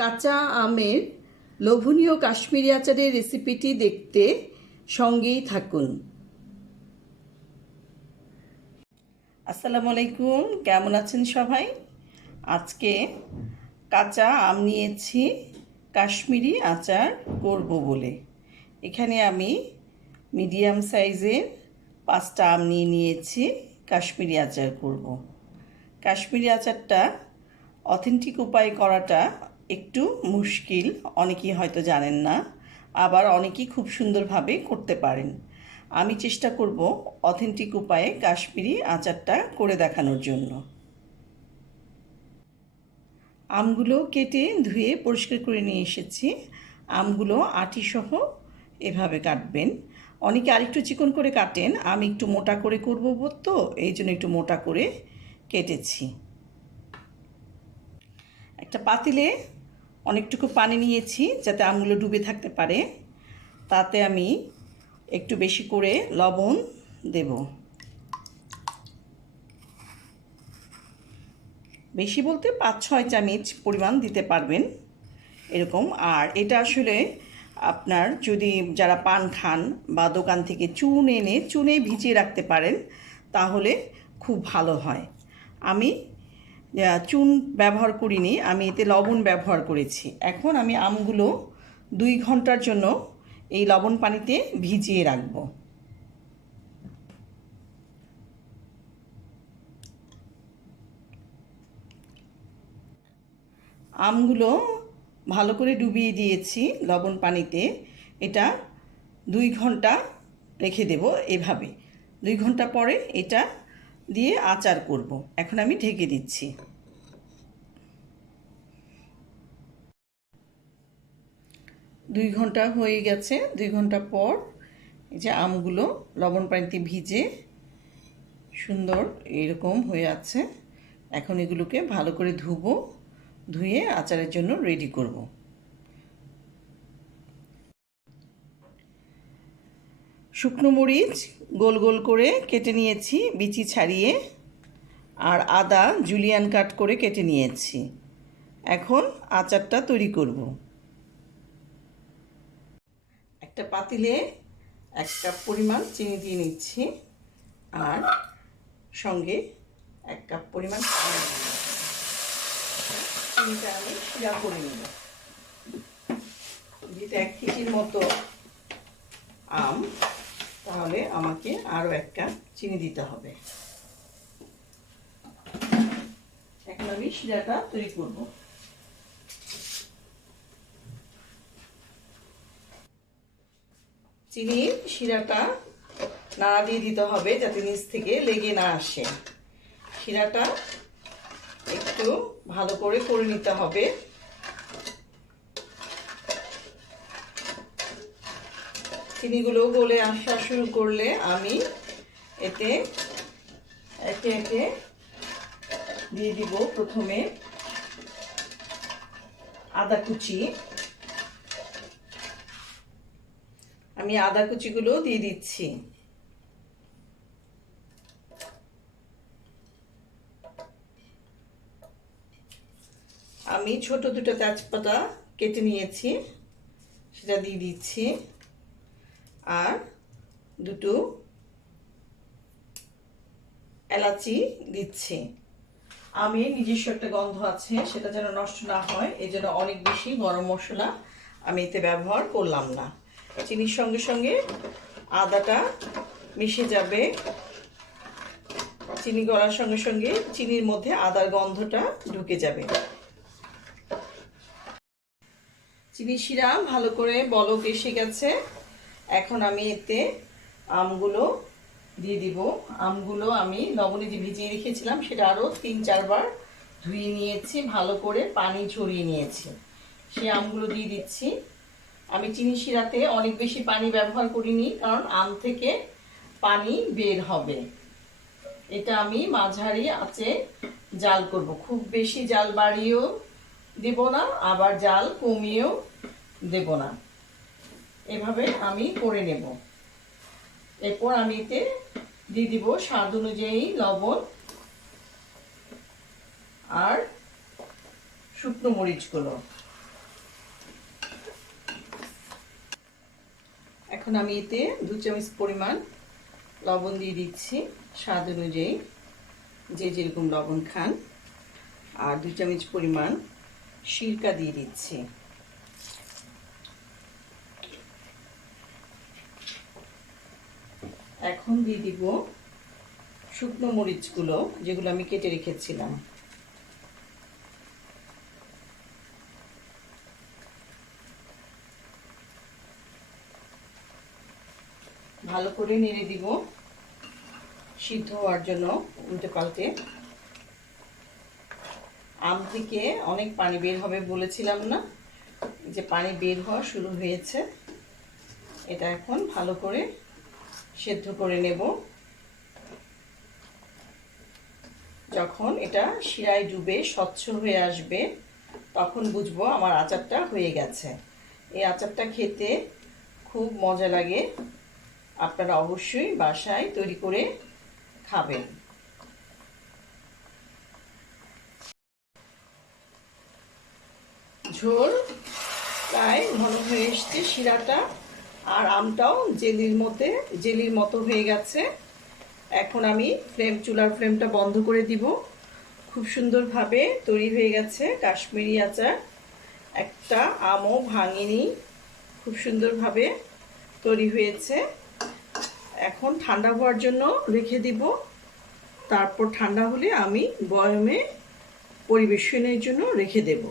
কাঁচা আমের লোভনীয় কাশ্মীরি আচারের রেসিপিটি দেখতে সঙ্গেই থাকুন। আসসালামু আলাইকুম, কেমন আছেন সবাই? আজকে কাঁচা আম নিয়েছি কাশ্মীরি আচার করব বলে। এখানে আমি মিডিয়াম সাইজের 5টা আম নিয়েছি কাশ্মীরি আচার করব। কাশ্মীরি আচারটা অথেন্টিক উপায়ে করাটা একটু মুশকিল, অনেকেই হয়তো জানেন না, আবার অনেকেই খুব সুন্দরভাবে করতে পারেন। আমি চেষ্টা করব অথেন্টিক উপায়ে কাশ্মীরি আচারটা করে দেখানোর জন্য। আমগুলো কেটে ধুয়ে পরিষ্কার করে নিয়ে এসেছি। আমগুলো আটিসহ এভাবে কাটবেন। অনেকে আরেকটু চিকন করে কাটেন, আমি একটু মোটা করে করব তো এই জন্য একটু মোটা করে কেটেছি। একটা পাতিলে অনেকটুকু পানি নিয়েছি যাতে আমগুলো ডুবে থাকতে পারে। তাতে আমি একটু বেশি করে লবণ দেব, বেশি বলতে 5-6 চামচ পরিমাণ দিতে পারবেন এরকম। আর এটা আসলে আপনার যদি যারা পান খান বা দোকান থেকে চুন এনে চুনে ভিজিয়ে রাখতে পারেন তাহলে খুব ভালো হয়। আমি চুন ব্যবহার করিনি, আমি এতে লবণ ব্যবহার করেছি। এখন আমি আমগুলো 2 ঘন্টার জন্য এই লবণ পানিতে ভিজিয়ে রাখব। আমগুলো ভালো করে ডুবিয়ে দিয়েছি লবণ পানিতে। এটা 2 ঘন্টা রেখে দেব এভাবে। 2 ঘন্টা পরে এটা দিয়ে আচার করব। এখন আমি ঢেকে দিচ্ছি। 2 ঘন্টা হয়ে গেছে। 2 ঘন্টা পর এই যে আমগুলো লবণ পানিতে ভিজে সুন্দর এরকম হয়ে আছে। এখন এগুলোকে ভালো করে ধুবো, ধুয়ে আচারের জন্য রেডি করব। শুকনো মরিচ গোল গোল করে কেটে নিয়েছি বিচি ছাড়িয়ে, আর আদা জুলিয়ান কাট করে কেটে নিয়েছি। এখন আচারটা তৈরি করব। একটা পাতিলে 1 কাপ পরিমাণ চিনি দিয়ে নিচ্ছি, আর সঙ্গে 1 কাপ পরিমাণ চিনিটা আমি শিরা করে নেব। যেটা 1 কেজির মতো আম, তাহলে আমাকে আরও 1 কাপ চিনি দিতে হবে। এখন আমি শিরাটা তৈরি করব। চিনির শিরাটা নাড়া দিয়ে দিতে হবে যাতে নিচ থেকে লেগে না আসে। শিরাটা একটু ভালো করে নিতে হবে। চিনিগুলো গলে আসা শুরু করলে আমি এতে একে একে দিয়ে দিব প্রথমে আদা কুচি। আমি আদা কুচিগুলো দিয়ে দিচ্ছি। আমি ছোট 2টা তেজপাতা কেটে নিয়েছি, সেটা দিয়ে দিচ্ছি। আর 2টো এলাচি দিচ্ছি। আমি নিজস্ব একটা গন্ধ আছে, সেটা যেন নষ্ট না হয় এই জন্য অনেক বেশি গরম মশলা আমি এতে ব্যবহার করলাম না। চিনির সঙ্গে সঙ্গে আদাটা মিশে যাবে। চিনি গলার সঙ্গে সঙ্গে চিনির মধ্যে আদার গন্ধটা ঢুকে যাবে। চিনি শিরা ভালো করে বলক এসে গেছে। এখন আমি এতে আমগুলো দিয়ে দিব। আমগুলো আমি লবণে যে ভিজিয়ে রেখেছিলাম সেটা আরও 3-4 বার ধুয়ে নিয়েছি, ভালো করে পানি ঝরিয়ে নিয়েছি। সেই আমগুলো দিয়ে দিচ্ছি। আমি চিনি শিরাতে অনেক বেশি পানি ব্যবহার করিনি, কারণ আম থেকে পানি বের হবে। এটা আমি মাঝারি আঁচে জাল করব, খুব বেশি জাল বাড়িয়েও দেব না, আবার জাল কমিয়েও দেব না, এভাবে আমি করে নেব। এরপর আমি এতে দিয়ে দিব স্বাদ অনুযায়ী লবণ আর শুকনো মরিচগুলো। এখন আমি এতে 2 চামচ পরিমাণ লবণ দিয়ে দিচ্ছি, স্বাদ অনুযায়ী, যে যেরকম লবণ খান। আর 2 চামচ পরিমাণ সিরকা দিয়ে দিচ্ছি। এখন দিয়ে দিব শুকনো মরিচগুলো, যেগুলো আমি কেটে রেখেছিলাম। ভালো করে নেড়ে দিব সিদ্ধ হওয়ার জন্য উল্টে পাল্টে। আম থেকে অনেক পানি বের হবে বলেছিলাম না, যে পানি বের হওয়া শুরু হয়েছে। এটা এখন ভালো করে সেদ্ধ করে নেব। যখন এটা শিরায় ডুবে স্বচ্ছ হয়ে আসবে তখন বুঝবো আমার আচারটা হয়ে গেছে। এই আচারটা খেতে খুব মজা লাগে, আপনারা অবশ্যই বাসায় তৈরি করে খাবেন। ঝোল প্রায় ঘন হয়ে এসছে শিরাটা, আর আমটাও জেলির মতো হয়ে গেছে। এখন আমি চুলার ফ্লেমটা বন্ধ করে দিব। খুব সুন্দরভাবে তৈরি হয়ে গেছে কাশ্মীরি আচার। একটা আমও ভাঙেনি, খুব সুন্দরভাবে তৈরি হয়েছে। এখন ঠান্ডা হওয়ার জন্য রেখে দিব, তারপর ঠান্ডা হলে আমি বয়মে পরিবেশনের জন্য রেখে দেব।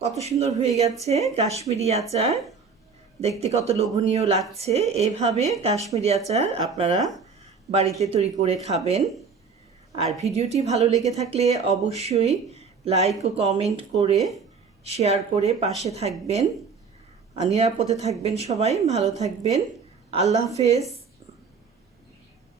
কত সুন্দর হয়ে গেছে কাশ্মীরি আচার, দেখতে কত লোভনীয় লাগছে। এভাবে কাশ্মীরি আচার আপনারা বাড়িতে তৈরি করে খাবেন। আর ভিডিওটি ভালো লেগে থাকলে অবশ্যই লাইক ও কমেন্ট করে শেয়ার করে পাশে থাকবেন। আর নিরাপদে থাকবেন, সবাই ভালো থাকবেন। আল্লাহ হাফেজ।